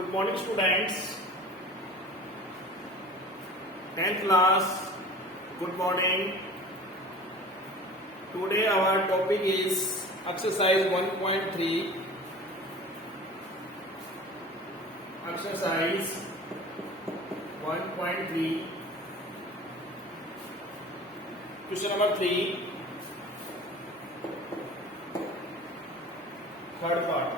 Good morning, students. 10th class. Good morning. Today our topic is exercise 1.3. Exercise 1.3. Question number 3. Third part.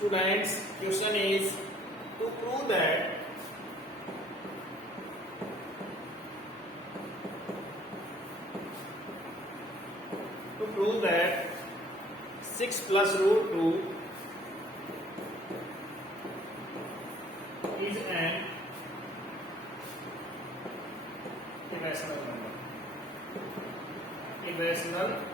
Students, question is to prove that to prove that 6 plus root 2 is an irrational number. Irrational number.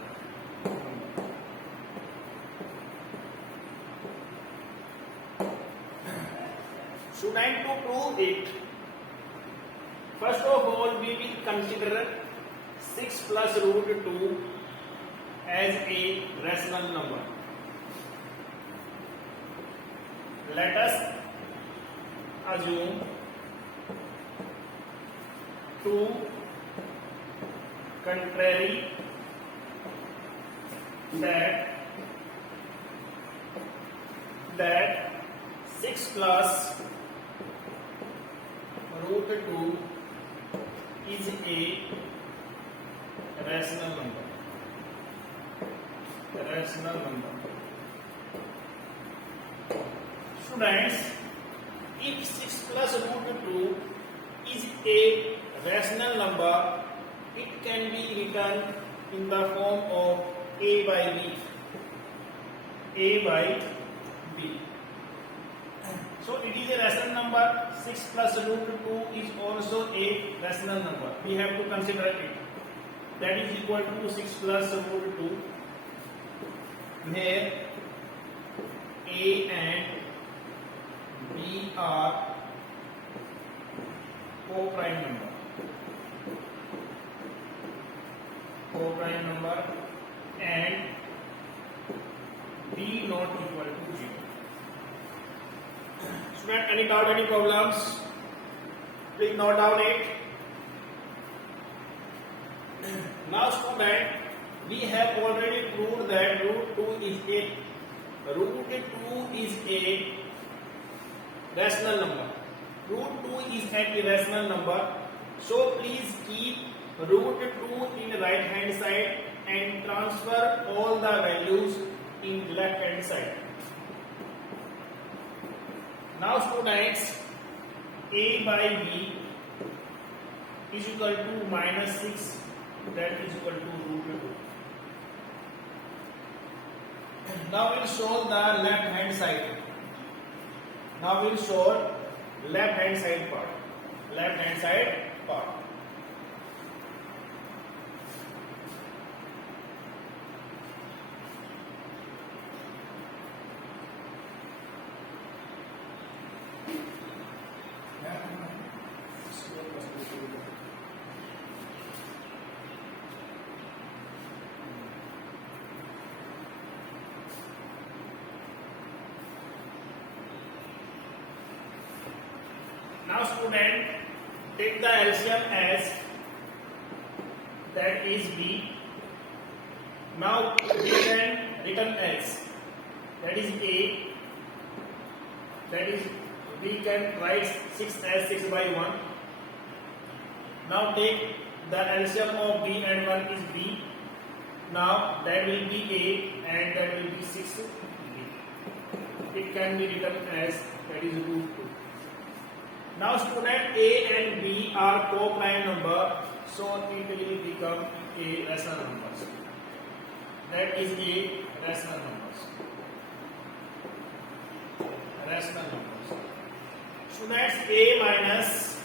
Student, to prove it, first of all we will consider 6 plus root 2 as a rational number. Let us assume 2 contrary that 6 plus root 2 is a rational number. Rational number. Students, if 6 plus root 2 is a rational number, it can be written in the form of a by b. A by b. So it is a rational number. 6 plus root 2 is also a rational number. We have to consider it. That is equal to 6 plus root 2, where a and b are co-prime number. Co-prime number and b not equal to 0. Student, any doubt, any problems? Please note down it. Now student, we have already proved that root 2 is a rational number. Root 2 is an irrational number. So please keep root 2 in right hand side and transfer all the values in left hand side. Now students, a by b is equal to minus 6, that is equal to root 2. Now we'll show the left hand side. Now we'll show left hand side part. Left hand side part. Now student, take the LCM as that is b. Now we can return as that is a. That is we can write 6 as 6 by 1. Now take the LCM of b and 1 is b. Now that will be a and that will be 6 b. It can be written as that is root 2. Now student, a and b are co-prime number, so it will become a rational numbers. That is a rational numbers. Rational numbers. Students, a minus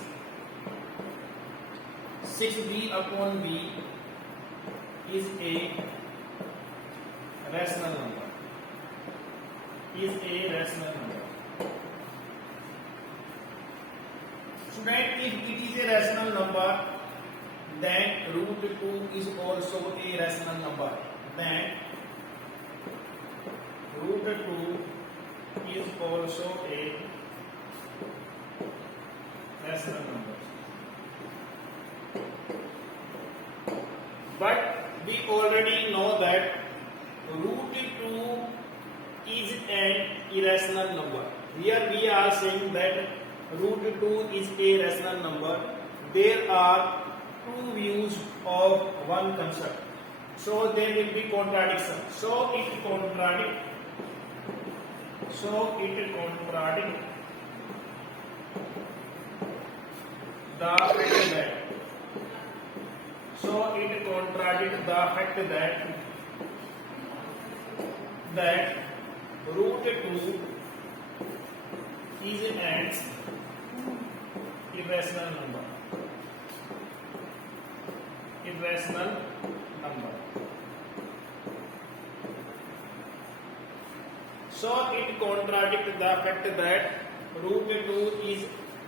6b upon b is a rational number. Is a rational number. Student, if it is a rational number, then root 2 is also a rational number. Then root 2 is also a rational number. But we already know that root 2 is an irrational number. Here we are saying that root 2 is a rational number. There are two views of one concept. So there will be contradiction. So it contradicts the fact that. So it contradicts the fact that root 2 is an irrational number. So it contradicts the fact that root 2 is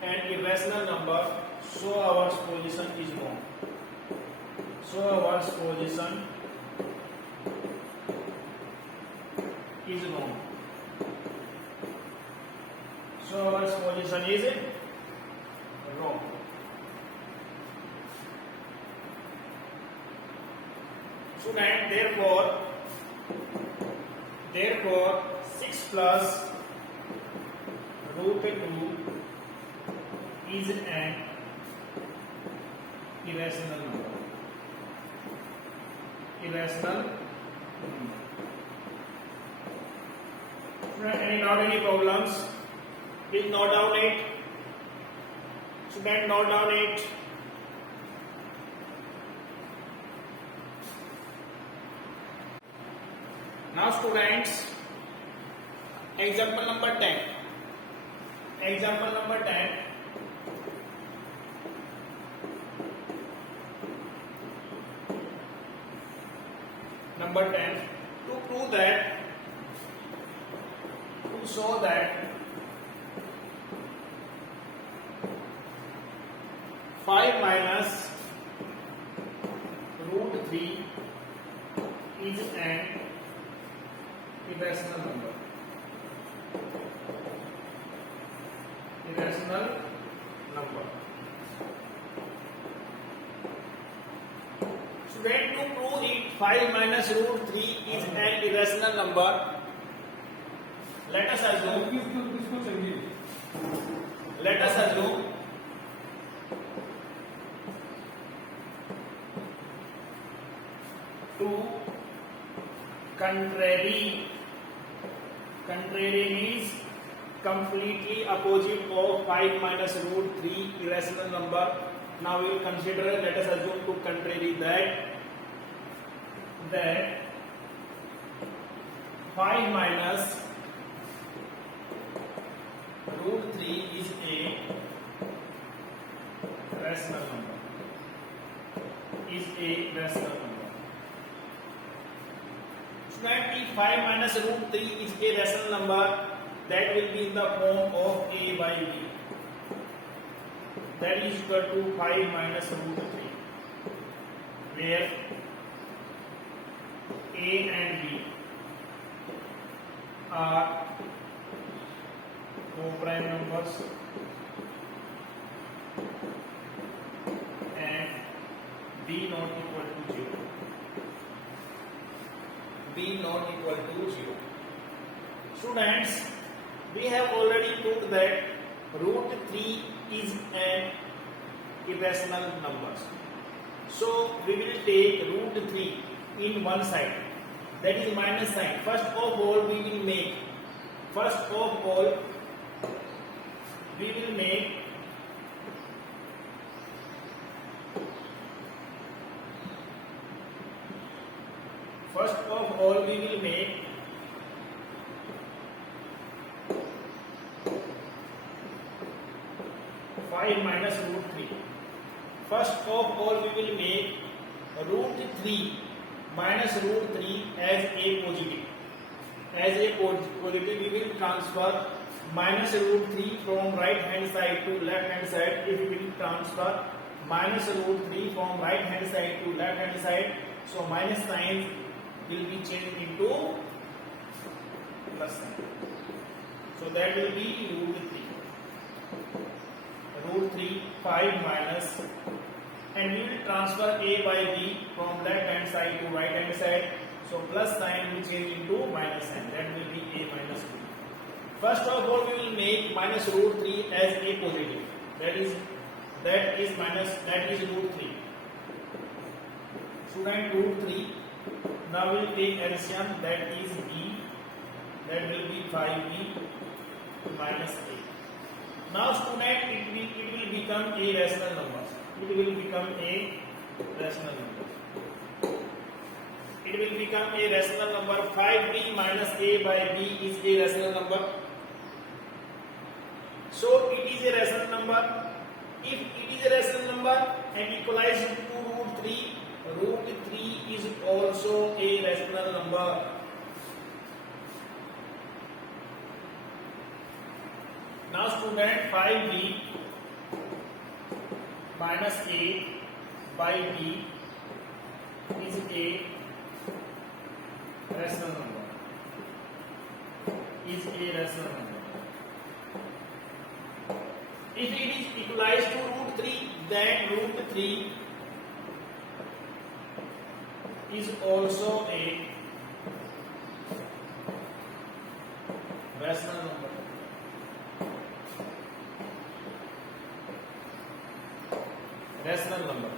an irrational number. So our position is wrong. So our position is wrong. So our position is wrong. Student, therefore 6 plus root 2 is an irrational number. Any doubt, any problems? Please note down it. Student, note down it. Now students, example number 10. Example number 10. Number 10. To prove that, to show that 5 minus root 3 is an irrational number. Student, to prove it 5 minus root 3 is an irrational number, let us assume 2 contrary means completely opposite of 5 minus root 3 irrational number. Now we will consider, let us assume to contrary that 5 minus root 3 is a rational number. If 5 minus root 3 is a rational number, that will be in the form of a by b. That is equal to 5 minus root 3, where a and b are co-prime numbers and b not equal to 0. Students, we have already proved that root 3 is an irrational number. So we will take root 3 in one side, that is minus sign. First of all we will make 5 minus root 3. First of all we will make root 3 minus root 3 as a positive. We will transfer minus root 3 from right hand side to left hand side. If we will transfer minus root 3 from right hand side to left hand side, so minus sign will be changed into plus sign. So that will be root 3. Root 3, 5 minus, and we will transfer a by b from left hand side to right hand side. So plus sign will change into minus sign. That will be a minus b. First of all, we will make minus root 3 as a positive. That is root 3. Student, root 3. Now we will take LCM, that is b. That will be 5b minus a. Now student, it will become a rational number. It will become a rational number. It will become a rational number. 5b minus a by b is a rational number. So it is a rational number. If it is a rational number and equalized to root 3 is also a rational number. Now student, 5b minus a by b is a rational number. Is a rational number. If it is equalized to root 3, then root 3 is also a rational number. Rational number.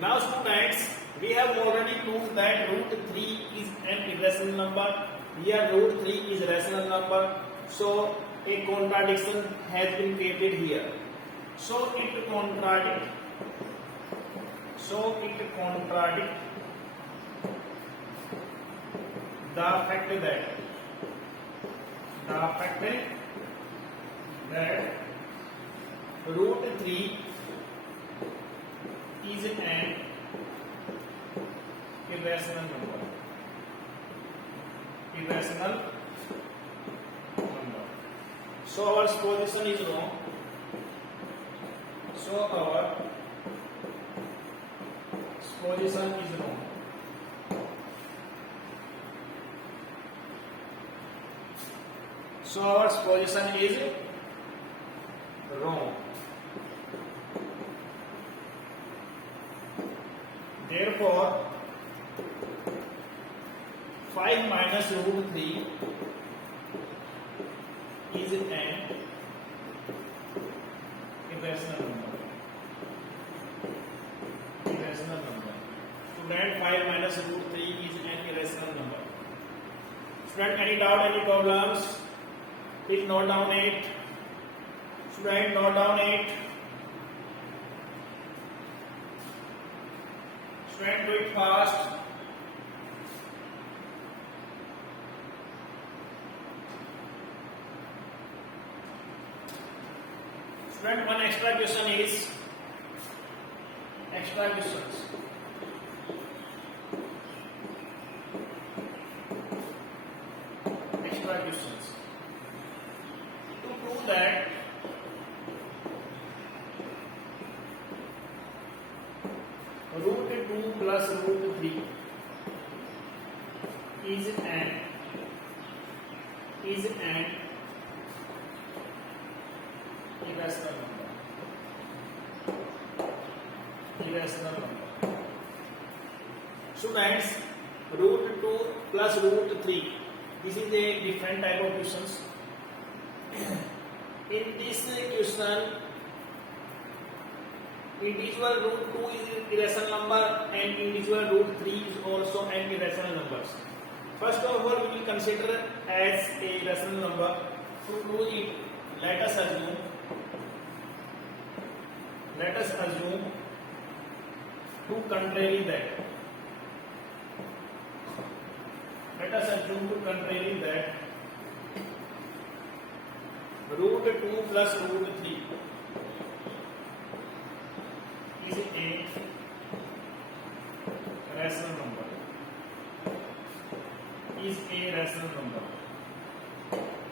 Now students, we have already proved that root 3 is an irrational number. Here root 3 is a rational number. So a contradiction has been created here. So it contradicts the fact that root 3 is an irrational number. So our position is wrong. So our position is wrong. So our position is wrong. Therefore, 5 minus root 3 is an irrational number. Student, 5 minus root 3 is an irrational number. Student, any doubt, any problems? Please note down it. Student, note down it. Student, do it fast. Student, one extra question is extra questions. To prove that root 2 plus root 3 is an irrational number. Students, root 2 plus root 3, this is a different type of questions. In this question, individual root 2 is irrational number and individual root 3 is also an irrational number. First of all, we will consider as a rational number. To do it, let us assume to contrary that. Let us assume to contrary that root 2 plus root 3 is a rational number.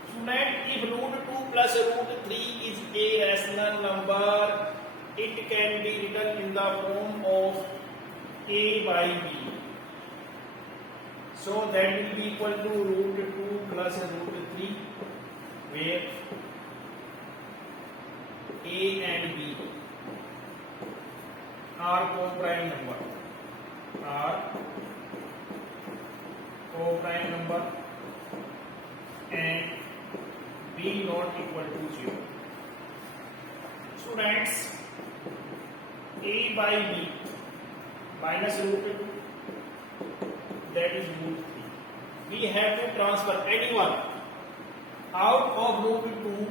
Student, if root 2 plus root 3 is a rational number, it can be written in the form of a by b. So that will be equal to root 2 plus root 3, where A and B are co-prime number, and B not equal to 0. Students, A by B minus root 2, that is root 3. We have to transfer anyone out of root 2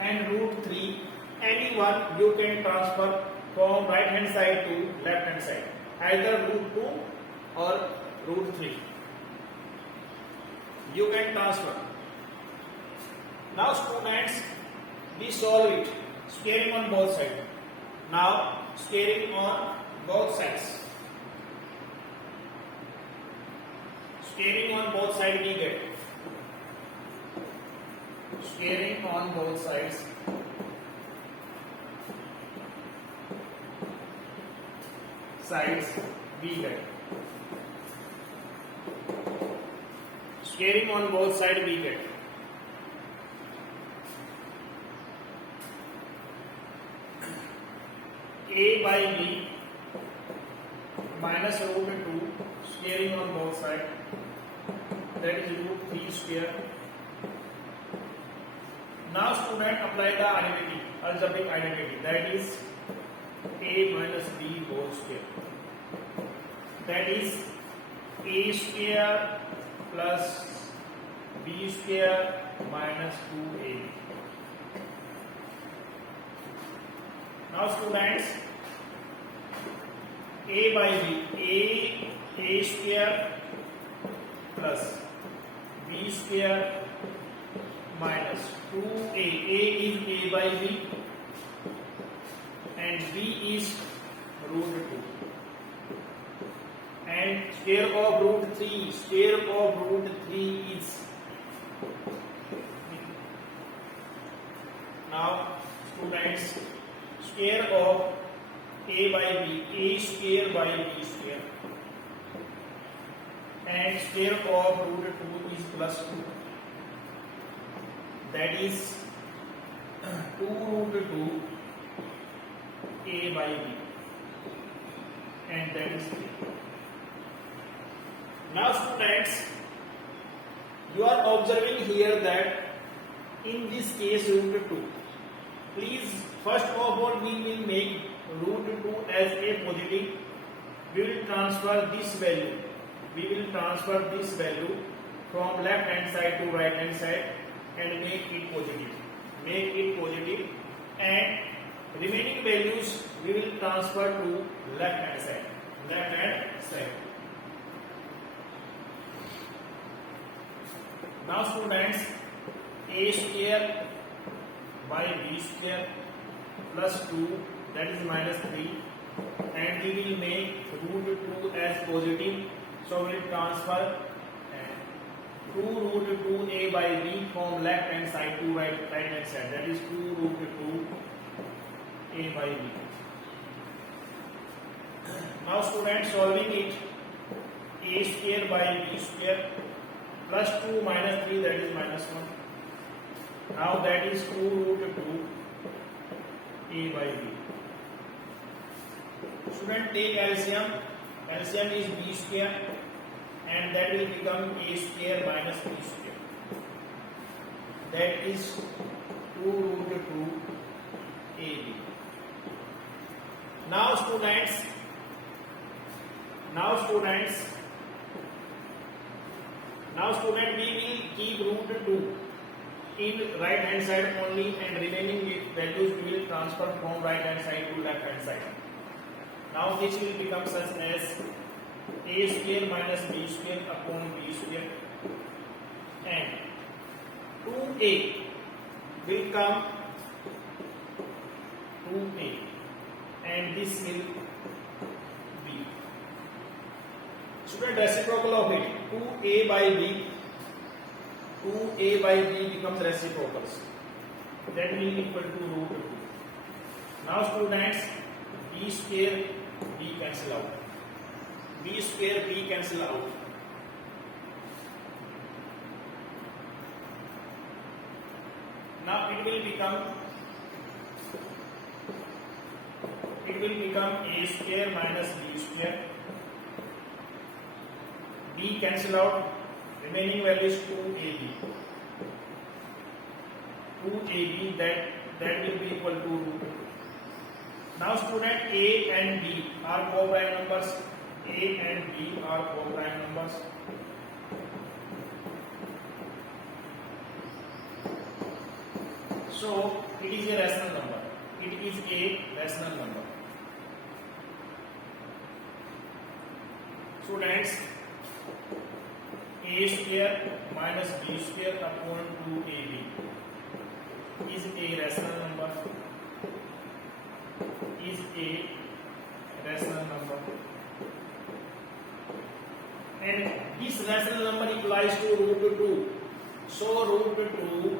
and root 3. Anyone you can transfer from right hand side to left hand side, either root 2 or root 3. You can transfer. Now students, we solve it. Squaring on both sides. Now squaring on both sides. Squaring on both sides we get. Squaring on both sides. We get. Squaring on both sides we get. A by B minus root 2 squaring on both sides, that is root 3 square. Now student, apply the identity, algebraic identity, that is A minus B whole square, that is A square plus B square minus 2AB. Now students, A by B, A square plus B square minus 2A. A is A by B and B is root 2. And square of root 3, is now students, square of A by B, A square by B square, and square of root 2 is plus 2, that is 2 root 2 A by B, and that is 3. Now students, you are observing here that in this case root 2, please first of all we will make root 2 as a positive. We will transfer this value. From left hand side to right hand side and make it positive. And remaining values we will transfer to left hand side. Now students, A square by B square plus 2, that is minus 3, and we will make root 2 as positive, so we will transfer 2 root 2 A by B from left hand side to right hand side, that is 2 root 2 A by B. Now students, solving it, A square by B square plus 2 minus 3, that is minus 1. Now that is 2 root 2 A by B. Student, take LCM. LCM is B square and that will become A square minus B square. That is 2 root 2 AB. Now students, we will keep root 2 in right hand side only, and remaining values we will transfer from right hand side to left hand side. Now this will become such as A square minus B square upon B square, and 2A will come 2A, and this will be student reciprocal of it. 2A by B becomes reciprocals, that will be equal to root 2. Now students, B square B cancel out, Now it will become a square minus b square. B cancel out, remaining value is 2ab. 2ab, that will be equal to root 2. Now student, a and b are co-prime numbers. A and b are co-prime numbers. So it is a rational number. It is a rational number. Students, a square minus b square upon 2ab is a rational number. Is a rational number. And this rational number applies to root 2. So root 2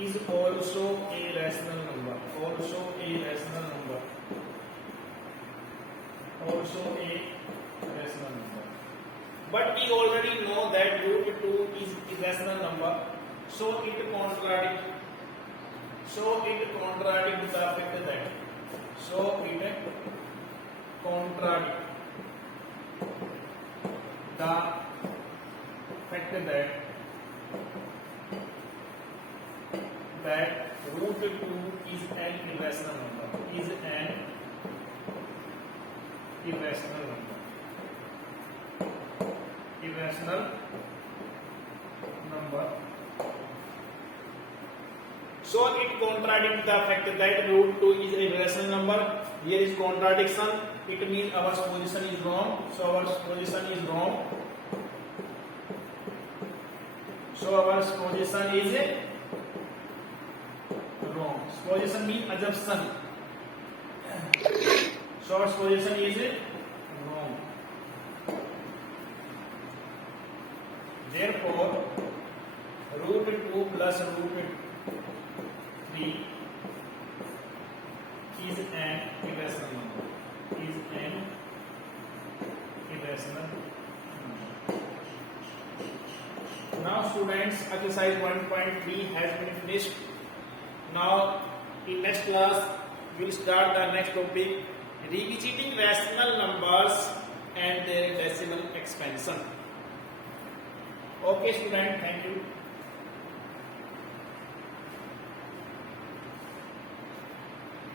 is also a rational number. Also a rational number. Also a rational number. But we already know that root 2 is a rational number. So it contradicts. So it contradicts the fact that. So it contradicts the fact that root 2 is an irrational number. Is an irrational number. Irrational number. So it contradicts the fact that root 2 is a rational number. Here is contradiction. It means our position is wrong. So our position is wrong. So our position is wrong. Position means assumption. So our position is wrong. Therefore, root 2 plus root 3 is an irrational number. Is an irrational number. Now students, exercise 1.3 has been finished. Now in next class we will start the next topic, revisiting rational numbers and their decimal expansion. Okay student, thank you.